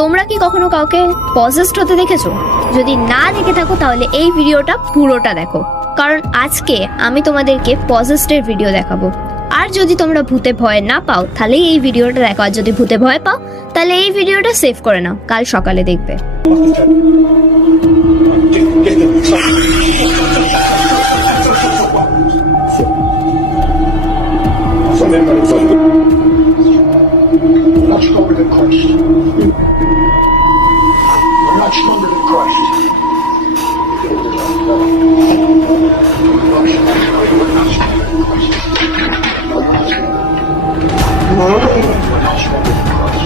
তোমরা কি কখনো কাউকে পজেসড হতে দেখেছো? যদি না দেখে থাকো তাহলে এই ভিডিওটা পুরোটা দেখো, কারণ আজকে আমি তোমাদেরকে পজেসডের ভিডিও দেখাবো। আর যদি তোমরা ভূতে ভয় না পাও তাহলে এই ভিডিওটা দেখো, আর যদি ভূতে ভয় পাও তাহলে এই ভিডিওটা সেভ করে নাও, কাল সকালে দেখবে। Much stronger than Christ. We're not stronger than Christ. We're not stronger than Christ.